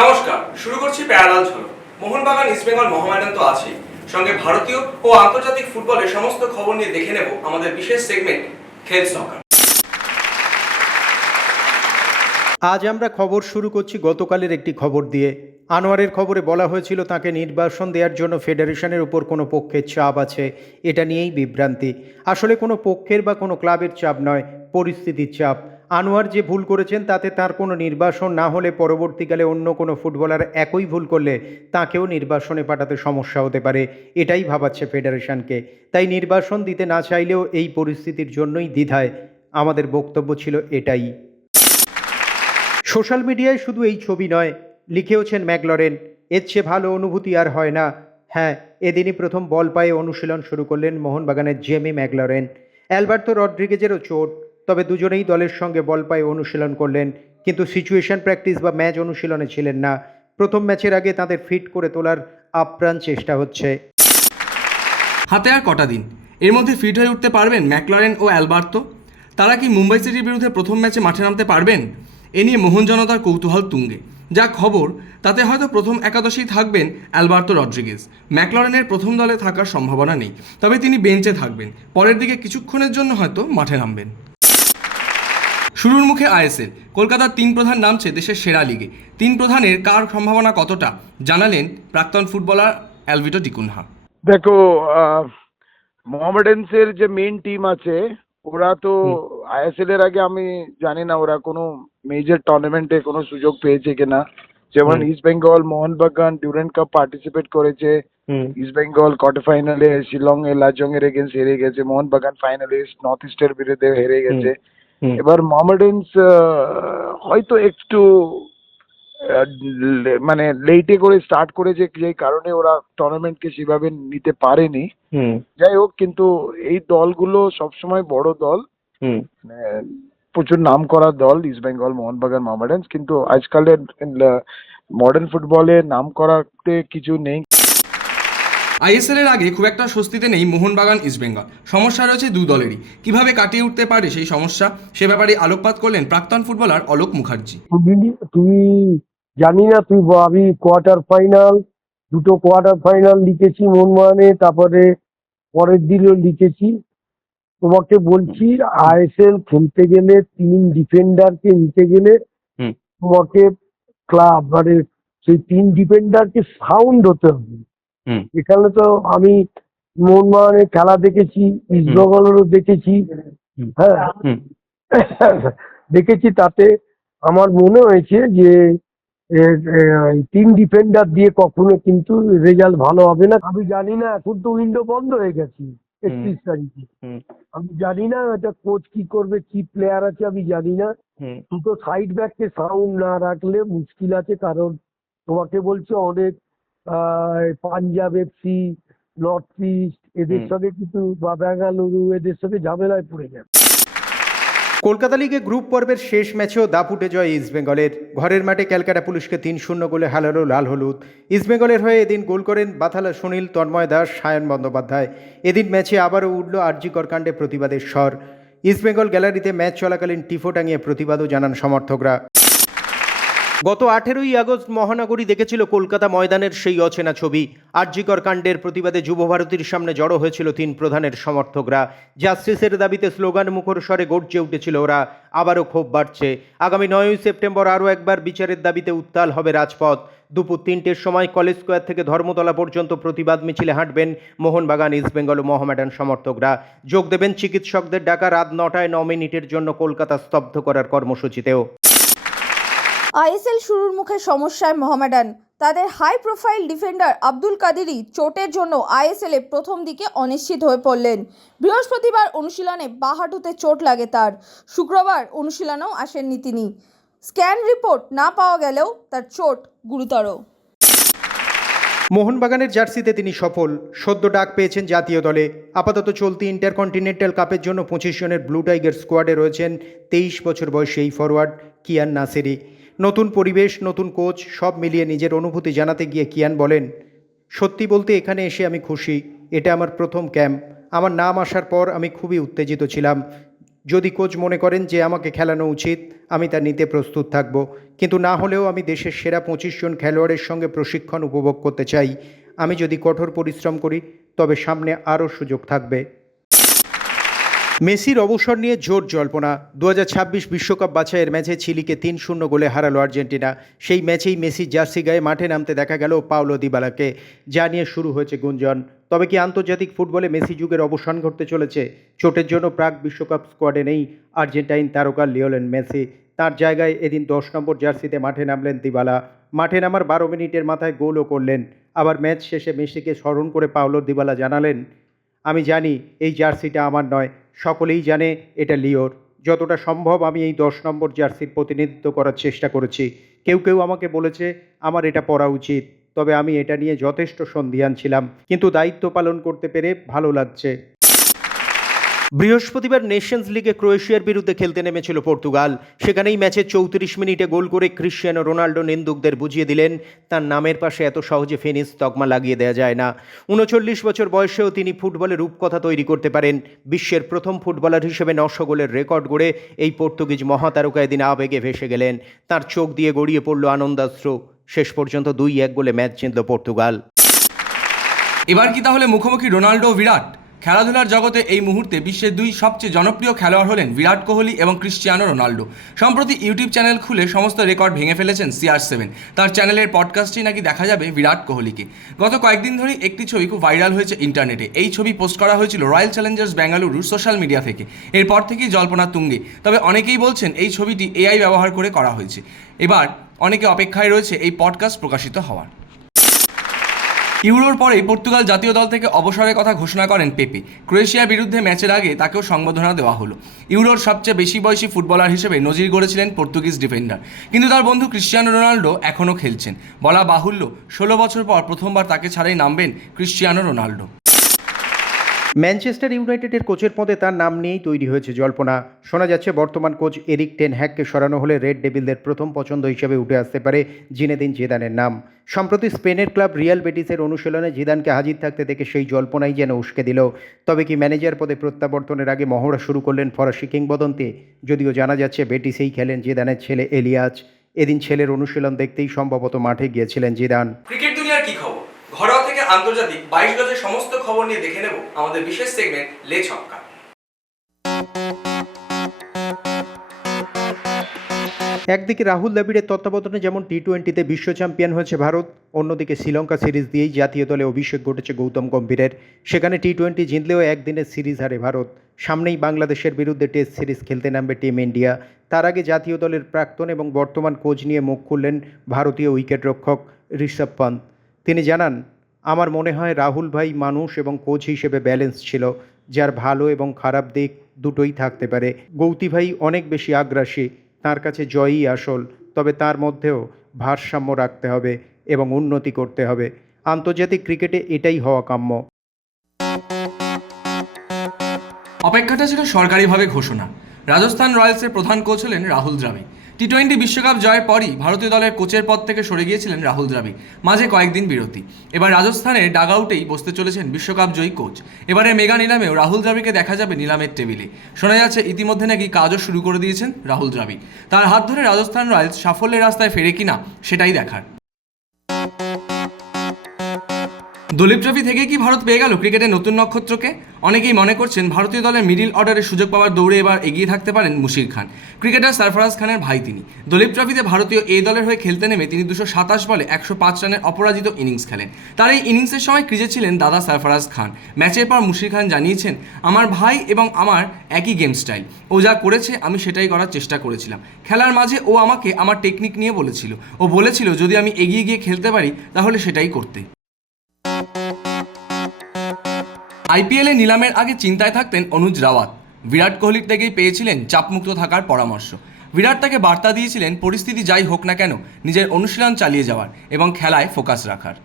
নমস্কার, শুরু করছি প্যারালাল ঝলক। মোহনবাগান ইস্টবেঙ্গল মহামেডান তো আছেই, সঙ্গে ভারতীয় ও আন্তর্জাতিক ফুটবলের সমস্ত খবর নিয়ে দেখে নেব আমাদের বিশেষ সেগমেন্ট খেল সকার। আজ আমরা খবর শুরু করছি গতকালের একটি খবর দিয়ে। আনোয়ারের খবরে বলা হয়েছিল তাকে নির্বাসন দেওয়ার জন্য ফেডারেশনের উপর কোনো পক্ষের চাপ আছে। এটা নিয়েই বিভ্রান্তি। আসলে কোনো পক্ষের বা কোনো ক্লাবের চাপ নয়, পরিস্থিতির চাপ। আনোয়ার যে ভুল করেছেন তাতে তার কোনো নির্বাসন না হলে পরবর্তীকালে অন্য কোনো ফুটবলার একই ভুল করলে তাকেও নির্বাসনে পাঠাতে সমস্যা হতে পারে, এটাই ভাবাচ্ছে ফেডারেশনকে। তাই নির্বাসন দিতে না চাইলেও এই পরিস্থিতির জন্যই দ্বিধায়। আমাদের বক্তব্য ছিল এটাই। সোশ্যাল মিডিয়ায় শুধু এই ছবি নয়, লিখেওছেন ম্যাকলরেন, এর চেয়ে ভালো অনুভূতি আর হয় না। হ্যাঁ, এদিনই প্রথম বল পায়ে অনুশীলন শুরু করলেন মোহনবাগানের জেমি ম্যাকলরেন। অ্যালবার্তো রড্রিগেজেরও চোট, তবে দুজনেই দলের সঙ্গে বল পায়ে অনুশীলন করলেন, কিন্তু সিচুয়েশন প্র্যাকটিস বা ম্যাচ অনুশীলনে ছিলেন না। প্রথম ম্যাচের আগে তাদের ফিট করে তোলার আপ্রাণ চেষ্টা হচ্ছে। হাতে আর কটা দিন, এর মধ্যে ফিট হয়ে উঠতে পারবেন ম্যাকলরেন ও অ্যালবার্তো? তারা কি মুম্বাই সিটির বিরুদ্ধে প্রথম ম্যাচে মাঠে নামতে পারবেন? এ নিয়ে মোহন জনতার কৌতূহল তুঙ্গে। যা খবর তাতে হয়তো প্রথম একাদশেই থাকবেন অ্যালবার্তো রড্রিগেজ। ম্যাকলরেনের প্রথম দলে থাকার সম্ভাবনা নেই, তবে তিনি বেঞ্চে থাকবেন, পরের দিকে কিছুক্ষণের জন্য হয়তো মাঠে নামবেন। শুরুর মুখে আইএসএল, কলকাতার তিন প্রধান নামছে দেশের সেরা লিগে। তিন প্রধানের কার সম্ভাবনা কতটা জানালেন প্রাক্তন ফুটবলার অ্যালভিটো ডিকুনহা। দেখো, মোহামেডানসের যে মেইন টিম আছে ওরা তো আইএসএল এর আগে আমি জানি না ওরা কোনো মেজর টুর্নামেন্টে কোনো সুযোগ পেয়েছে কিনা। যেমন East Bengal, Mohun Bagan Durand Cup participate করেছে। ইস্ট বেঙ্গল কোয়ার্টার ফাইনালে শিলং এ লাজং এর এগেন্স্ট হেরে গেছে। মোহনবাগান ফাইনালিস্ট নর্থ ইস্টের বিরুদ্ধে হেরে গেছে। এবার মোহামেডানস হয়তো একটু মানে লেটে করে স্টার্ট করেছে, যে কারণে ওরা টুর্নামেন্টকে সেভাবে নিতে পারেনি। যাই হোক, কিন্তু এই দলগুলো সবসময় বড় দল, প্রচুর নাম করা দল, ইস্ট বেঙ্গল, মোহনবাগান, মোহামেডানস। কিন্তু আজকালের মডার্ন ফুটবলে নাম করাতে কিছু নেই। আইএসএল এর আগে খুব একটা স্বস্তিতে নেই মোহনবাগান ইস্টবেঙ্গল। সমস্যা রয়েছে দু দলেরই, কিভাবে কাটিয়ে উঠতে পারে সেই সমস্যা, সে ব্যাপারে আলোকপাত করলেন প্রাক্তন ফুটবলার অলোক মুখার্জি। তুই জানি না, আমি দুটো কোয়ার্টার ফাইনাল লিখেছি মোহনবাগানে, তারপরে পরের দিনও লিখেছি। তোমাকে বলছি, আইএসএল খেলতে গেলে তিন ডিফেন্ডারকে নিতে গেলে তোমাকে ক্লাব মানে সেই তিন ডিফেন্ডারকে সাউন্ড হতে হবে। এখানে তো আমি মোহনবাগানের খেলা দেখেছি, ইস্টবেঙ্গলেরও দেখেছি, হ্যাঁ দেখেছি। তাতে আমার মনে হয়েছে যে তিন ডিফেন্ডার দিয়ে কখনো কিন্তু রেজাল্ট ভালো হবে না। আমি জানি না, এখন তো উইন্ডো বন্ধ হয়ে গেছে 31 তারিখে। আমি জানি না এটা কোচ কি করবে, কি প্লেয়ার আছে আমি জানি না। দুটো সাইড ব্যাককে সাউন্ড না রাখলে মুশকিল আছে, কারণ তোমাকে বলছে অনেক পাঞ্জাব এফসি, নর্থ ইস্ট এদের সঙ্গে কিন্তু বা বেঙ্গালুরু এদের সঙ্গে ঝামেলায় পড়ে গেছে। কলকাতা লিগে গ্রুপ পর্বের শেষ ম্যাচেও দাপুটে জয় ইস্টবেঙ্গলের। ঘরের মাঠে ক্যালকাটা পুলিশকে 3-0 গোলে হারালো লাল হলুদ। ইস্টবেঙ্গলের হয়ে এদিন গোল করেন বাথালা সুনীল, তন্ময় দাস, সায়ন বন্দ্যোপাধ্যায়। এদিন ম্যাচে আবারও উঠল আরজিকর কাণ্ডে প্রতিবাদের স্বর। ইস্টবেঙ্গল গ্যালারিতে ম্যাচ চলাকালীন টিফো টাঙিয়ে প্রতিবাদও জানান সমর্থকরা। গত 18ই আগস্ট মহানগরী দেখেছিল কলকাতা ময়দানের সেই অচেনা ছবি। আরজিকর কাণ্ডের প্রতিবাদে যুবভারতীর সামনে জড়ো হয়েছিল তিন প্রধানের সমর্থকরা। জাস্টিসের দাবিতে স্লোগান মুখর স্বরে গর্জে উঠেছিল ওরা। আবারও ক্ষোভ বাড়ছে। আগামী 9ই সেপ্টেম্বর আরও একবার বিচারের দাবিতে উত্তাল হবে রাজপথ। দুপুর 3টের সময় কলেজ স্কোয়ার থেকে ধর্মতলা পর্যন্ত প্রতিবাদ মিছিলে হাঁটবেন মোহনবাগান, ইস্টবেঙ্গল ও মোহামেডান সমর্থকরা। যোগ দেবেন চিকিৎসকদের ডাকা রাত 9টায় 9 মিনিটের জন্য কলকাতা স্তব্ধ করার কর্মসূচিতেও। আইএসএল শুরুর মুখে সমস্যায় মোহামেডান। তাদের হাই প্রোফাইল ডিফেন্ডার আব্দুল কাদেরই চোটের জন্য আইএসএলে প্রথম দিকে অনিশ্চিত হয়ে পড়লেন। বৃহস্পতিবার অনুশীলনে বাঁ হাঁটুতে চোট লাগে তার। শুক্রবার অনুশীলনেও আসেননি তিনি। স্ক্যান রিপোর্ট না পাওয়া গেলেও তার চোট গুরুতর। মোহনবাগানের জার্সিতে তিনি সফল। সদ্য ডাক পেয়েছেন জাতীয় দলে। আপাতত চলতি ইন্টারকন্টিনেন্টাল কাপের জন্য 25 জনের ব্লু টাইগার স্কোয়াডে রয়েছেন 23 বছর বয়সী এই ফরওয়ার্ড কিয়ান নাসেরি। নতুন পরিবেশ, নতুন কোচ, সব মিলিয়ে নিজের অনুভূতি জানাতে গিয়ে কিয়ান বলেন, সত্যি বলতে এখানে এসে আমি খুশি। এটা আমার প্রথম ক্যাম্প। আমার নাম আসার পর আমি খুবই উত্তেজিত ছিলাম। যদি কোচ মনে করেন যে আমাকে খেলানো উচিত, আমি তা নিতে প্রস্তুত থাকব, কিন্তু না হলেও আমি দেশের সেরা 25 জন খেলোয়াড়ের সঙ্গে প্রশিক্ষণ উপভোগ করতে চাই। আমি যদি কঠোর পরিশ্রম করি তবে সামনে আরও সুযোগ থাকবে। মেসির অবসর নিয়ে জোর জল্পনা। 2026 বিশ্বকাপ বাছাইয়ের ম্যাচে চিলিকে 3-0 গোলে হারালো আর্জেন্টিনা। সেই ম্যাচেই মেসির জার্সি গায়ে মাঠে নামতে দেখা গেল পাওলো দিবালাকে, যা নিয়ে শুরু হয়েছে গুঞ্জন। তবে কি আন্তর্জাতিক ফুটবলে মেসি যুগের অবসান ঘটতে চলেছে? চোটের জন্য প্রাক বিশ্বকাপ স্কোয়াডে নেই আর্জেন্টাইন তারকা লিওনেল মেসি। তার জায়গায় এদিন 10 নম্বর জার্সিতে মাঠে নামলেন দিবালা। মাঠে নামার 12 মিনিটের মাথায় গোলও করলেন। আবার ম্যাচ শেষে মেসিকে স্মরণ করে পাওলো দিবালা জানালেন, আমি জানি এই জার্সিটা আমার নয়, সকলেই জানে এটা লিওর। যতটা সম্ভব আমি এই 10 নম্বর জার্সির প্রতিনিধিত্ব করার চেষ্টা করেছি। কেউ কেউ আমাকে বলেছে আমার এটা পরা উচিত, তবে আমি এটা নিয়ে যথেষ্ট সন্দিহান ছিলাম, কিন্তু দায়িত্ব পালন করতে পেরে ভালো লাগছে। বৃহস্পতিবার নেশনস লিগে ক্রোয়েশিয়ার বিরুদ্ধে খেলতে নেমেছিল পর্তুগাল। সেখানেই ম্যাচের 34 মিনিটে গোল করে ক্রিশ্চিয়ানো রোনাল্ডো নিন্দুকদের বুঝিয়ে দিলেন তার নামের পাশে এত সহজে ফিনিশ তকমা লাগিয়ে দেওয়া যায় না। 39 বছর বয়সেও তিনি ফুটবলের রূপকথা তৈরি করতে পারেন। বিশ্বের প্রথম ফুটবলার হিসেবে 900 গোলের রেকর্ড গড়ে এই পর্তুগিজ মহাতারকা এদিন আবেগে ভেসে গেলেন। তার চোখ দিয়ে গড়িয়ে পড়ল আনন্দাশ্রু। শেষ পর্যন্ত 2-1 গোলে ম্যাচ জিতল পর্তুগাল। এবার কি তাহলে মুখোমুখি রোনাল্ডো ও বিরাট? খেলাধুলার জগতে এই মুহূর্তে বিশ্বের দুই সবচেয়ে জনপ্রিয় খেলোয়াড় হলেন বিরাট কোহলি এবং ক্রিশ্চিয়ানো রোনাল্ডো। সম্প্রতি ইউটিউব চ্যানেল খুলে সমস্ত রেকর্ড ভেঙে ফেলেছেন CR7। তার চ্যানেলের পডকাস্টটি নাকি দেখা যাবে বিরাট কোহলিকে। গত কয়েকদিন ধরেই একটি ছবি খুব ভাইরাল হয়েছে ইন্টারনেটে। এই ছবি পোস্ট করা হয়েছিল রয়্যাল চ্যালেঞ্জার্স বেঙ্গালুরুর সোশ্যাল মিডিয়া থেকে। এরপর থেকেই জল্পনা তুঙ্গে। তবে অনেকেই বলছেন এই ছবিটি AI ব্যবহার করে করা হয়েছে। এবার অনেকে অপেক্ষায় রয়েছে এই পডকাস্ট প্রকাশিত হওয়ার। ইউরোর পরেই পর্তুগাল জাতীয় দল থেকে অবসরের কথা ঘোষণা করেন পেপে। ক্রোয়েশিয়ার বিরুদ্ধে ম্যাচের আগে তাকেও সংবর্ধনা দেওয়া হলো। ইউরোর সবচেয়ে বেশি বয়সী ফুটবলার হিসেবে নজির গড়েছিলেন পর্তুগিজ ডিফেন্ডার, কিন্তু তার বন্ধু ক্রিশ্চিয়ানো রোনাল্ডো এখনও খেলছেন। বলা বাহুল্য, 16 বছর পর প্রথমবার তাকে ছাড়াই নামবেন ক্রিশ্চিয়ানো রোনাল্ডো। ম্যানচেস্টার ইউনাইটেডের কোচের পদে তার নাম নিয়েই তৈরি হয়েছে জল্পনা। শোনা যাচ্ছে বর্তমান কোচ এরিক টেন হ্যাগকে সরানো হলে রেড ডেভিলদের প্রথম পছন্দ হিসেবে উঠে আসতে পারে জিনেদিন জিদানের নাম। সম্প্রতি স্পেনের ক্লাব রিয়াল বেটিসের অনুশীলনে জিদানকে হাজির থাকতে দেখে সেই জল্পনাই যেন উস্কে দিল। তবে কি ম্যানেজার পদে প্রত্যাবর্তনের আগে মহড়া শুরু করলেন ফরাসি কিংবদন্তি? যদিও জানা যাচ্ছে বেটিসেই খেলেন জিদানের ছেলে এলিয়াজ। এদিন ছেলের অনুশীলন দেখতেই সম্ভবত মাঠে গিয়েছিলেন জিদান। ক্রিকেট দুনিয়ার কি খবর? ঘরোয়া থেকে আন্তর্জাতিক 22 গজের সমস্ত খবর নিয়ে দেখে নেব আমাদের বিশেষ সেগমেন্ট লে ছক্কা। একদিকে রাহুল দ্রাবিড়ের তত্ত্বাবধানে যেমন টি20তে বিশ্ব চ্যাম্পিয়ন হয়েছে ভারত, অন্যদিকে শ্রীলঙ্কা সিরিজ দিয়েই জাতীয় দলে অভিষেক ঘটেছে গৌতম গম্ভীরের। সেখানে টি20 জিতলেও একদিনের সিরিজ হারে ভারত। সামনেই বাংলাদেশের বিরুদ্ধে টেস্ট সিরিজ খেলতে নামবে টিম ইন্ডিয়া। তার আগে জাতীয় দলের প্রাক্তন এবং বর্তমান কোচ নিয়ে মুখ খুললেন ভারতীয় উইকেটরক্ষক ঋষভ পন্ত। তিনি জানান, আমার মনে হয় রাহুল ভাই মানুষ এবং কোচ হিসেবে ব্যালেন্স ছিল, যার ভালো এবং খারাপ দিক দুটোই থাকতে পারে। গৌতী ভাই অনেক বেশি আগ্রাসী, তার কাছে জয়ই আসল, তবে তার মধ্যেও ভারসাম্য রাখতে হবে এবং উন্নতি করতে হবে। আন্তর্জাতিক ক্রিকেটে এটাই হওয়া কাম্য। অপেক্ষাটা ছিল সরকারিভাবে ঘোষণা। রাজস্থান রয়্যালসের প্রধান কোচ হলেন রাহুল দ্রাবিড়। টি20 বিশ্বকাপ জয়ের পরই ভারতীয় দলের কোচের পদ থেকে সরে গিয়েছিলেন রাহুল দ্রাবিড়। মাঝে কয়েকদিন বিরতি। এবার রাজস্থানের ডাগ আউটেই বসতে চলেছেন বিশ্বকাপ জয়ী কোচ। এবারে মেগা নিলামেও রাহুল দ্রাবিড়কে দেখা যাবে নিলামের টেবিলে। শোনা যাচ্ছে ইতিমধ্যে নাকি কাজও শুরু করে দিয়েছেন রাহুল দ্রাবিড়। তার হাত ধরে রাজস্থান রয়্যালস সাফল্যের রাস্তায় ফেরে কিনা সেটাই দেখার। দলীপ ট্রফি থেকে কি ভারত পেয়ে গেল ক্রিকেটের নতুন নক্ষত্রকে? অনেকেই মনে করছেন ভারতীয় দলের মিডিল অর্ডারে সুযোগ পাওয়ার দৌড়ে এবার এগিয়ে থাকতে পারেন মুশির খান। ক্রিকেটার সরফরাজ খানের ভাই তিনি। দলীপ ট্রফিতে ভারতীয় এ দলের হয়ে খেলতে নেমে তিনি 227 বলে 105 রানের অপরাজিত ইনিংস খেলেন। তার এই ইনিংসের সময় ক্রিজে ছিলেন দাদা সরফরাজ খান। ম্যাচের পর মুশির খান জানিয়েছেন, আমার ভাই এবং আমার একই গেম স্টাইল। ও যা করেছে আমি সেটাই করার চেষ্টা করেছিলাম। খেলার মাঝে ও আমাকে আমার টেকনিক নিয়ে বলেছিল। ও বলেছিল যদি আমি এগিয়ে গিয়ে খেলতে পারি তাহলে সেটাই করতে। IPL-এ নিলামের আগে চিন্তায় থাকতেন অনুজ রাওয়াত। বিরাট কোহলির থেকেই পেয়েছিলেন চাপমুক্ত থাকার পরামর্শ। বিরাট তাকে বার্তা দিয়েছিলেন পরিস্থিতি যাই হোক না কেন নিজের অনুশীলন চালিয়ে যাওয়ার এবং খেলায় ফোকাস রাখার।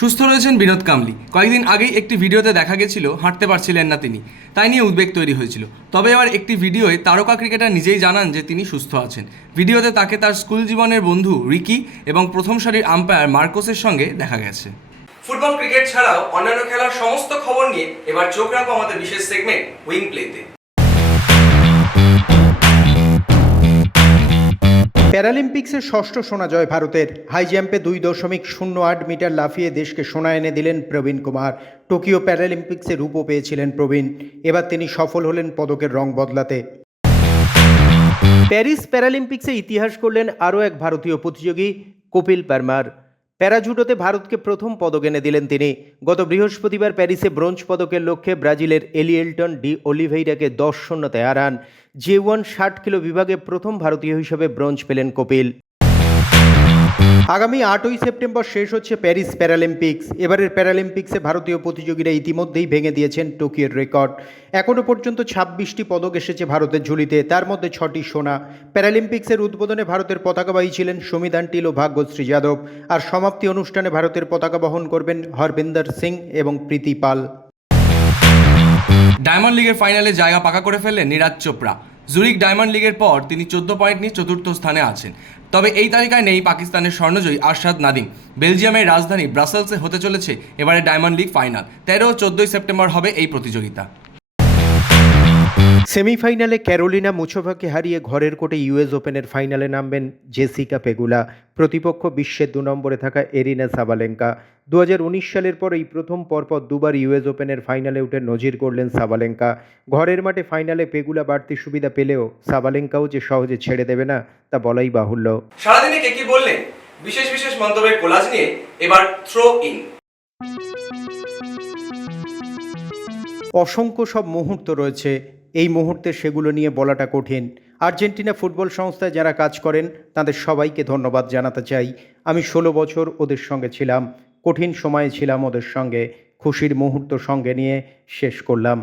সুস্থ রয়েছেন বিনোদ কাম্বলি। কয়েকদিন আগেই একটি ভিডিওতে দেখা গেছিল হাঁটতে পারছিলেন না তিনি, তাই নিয়ে উদ্বেগ তৈরি হয়েছিল। তবে এবার একটি ভিডিওয় তারকা ক্রিকেটার নিজেই জানান যে তিনি সুস্থ আছেন। ভিডিওতে তাকে তার স্কুল জীবনের বন্ধু রিকি এবং প্রথম সারির আম্পায়ার মার্কোসের সঙ্গে দেখা গেছে। ফুটবল ক্রিকেট ছাড়াও অন্যান্য খেলার সমস্ত খবর নিয়ে এবার চোখ রাখবো আমাদের বিশেষ সেগমেন্ট উইং প্লেতে। প্যারালিম্পিক্সে ষষ্ঠ সোনা জয় ভারতের। হাই জাম্পে 2.08 মিটার লাফিয়ে দেশকে সোনা এনে দিলেন প্রবীণ কুমার। টোকিও প্যারালিম্পিক্সে রূপও পেয়েছিলেন প্রবীণ। এবার তিনি সফল হলেন পদকের রং বদলাতে। প্যারিস প্যারালিম্পিক্সে ইতিহাস করলেন আরও এক ভারতীয় প্রতিযোগী কপিল পারমার। প্যারাজুডোতে ভারতকে প্রথম পদক এনে দিলেন তিনি। গত বৃহস্পতিবার প্যারিসে ব্রোঞ্জ পদকের লক্ষ্যে ব্রাজিলের এলিয়েলটন ডি অলিভেইরাকে 10-0 হারান। J1 60 কিলো বিভাগে প্রথম ভারতীয় হিসেবে ব্রোঞ্জ পেলেন কপিল। আগামী 8ই সেপ্টেম্বর শেষ হচ্ছে প্যারিস প্যারালিম্পিক্স। এবারের প্যারালিম্পিক্সে ভারতীয় প্রতিযোগীরা ইতিমধ্যেই ভেঙে দিয়েছেন টোকিওর রেকর্ড। এখনও পর্যন্ত 26টি পদক এসেছে ভারতের ঝুলিতে, তার মধ্যে 6টি সোনা। প্যারালিম্পিক্সের উদ্বোধনে ভারতের পতাকাবাহী ছিলেন সুমিদান টিল ও ভাগ্যশ্রী যাদব, আর সমাপ্তি অনুষ্ঠানে ভারতের পতাকা বহন করবেন হরবিন্দর সিং এবং প্রীতি পাল। ডায়মন্ড লিগের ফাইনালে জায়গা পাকা করে ফেললেন নীরাজ চোপড়া। জুরিক ডায়মন্ড লিগের পর তিনি 14 পয়েন্ট নিয়ে চতুর্থ স্থানে আছেন। তবে এই তালিকায় নেই পাকিস্তানের স্বর্ণজয়ী আরশাদ নাদিম। বেলজিয়ামের রাজধানী ব্রাসেলসে হতে চলেছে এবারে ডায়মন্ড লিগ ফাইনাল। 13 ও 14 সেপ্টেম্বর হবে এই প্রতিযোগিতা। সেমিফাইনালে ক্যারোলিনা মুচোভাকে হারিয়ে ঘরের কোর্টে ইউএস ওপেনের ফাইনালে নামবেন জেসিকা পেগুলা। প্রতিপক্ষ বিশ্বের 2 নম্বরে থাকা এরিনা সাবালেঙ্কা। 2019 সালের পর এই প্রথম পরপর দুবার ইউএস ওপেনের ফাইনালে উঠে নজির করলেন সাবালেঙ্কা। ঘরের মাঠে ফাইনালে পেগুলা বাড়তি সুবিধা পেলেও সাবালেঙ্কাও যে সহজে ছেড়ে দেবে না তা বলাই বাহুল্য। সারাদিনে কে কি বললেন বিশেষ বিশেষ মন্তব্যের কোলাজ নিয়ে এবার থ্রো ইন। অসংখ্য সব মুহূর্ত রয়েছে, এই মুহূর্তে সেগুলো নিয়ে বলাটা কঠিন। আর্জেন্টিনা ফুটবল সংস্থায় যারা কাজ করেন তাদের সবাইকে ধন্যবাদ জানাতে চাই। আমি 16 বছর ওদের সঙ্গে ছিলাম, কঠিন সময়ে ছিলাম ওদের সঙ্গে, খুশির মুহূর্ত সঙ্গে নিয়ে শেষ করলাম।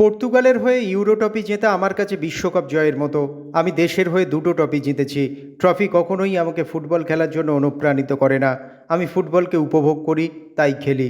পর্তুগালের হয়ে ইউরো ট্রফি জেতা আমার কাছে বিশ্বকাপ জয়ের মতো। আমি দেশের হয়ে 2টো ট্রফি জিতেছি। ট্রফি কখনোই আমাকে ফুটবল খেলার জন্য অনুপ্রাণিত করে না। আমি ফুটবলকে উপভোগ করি, তাই খেলি।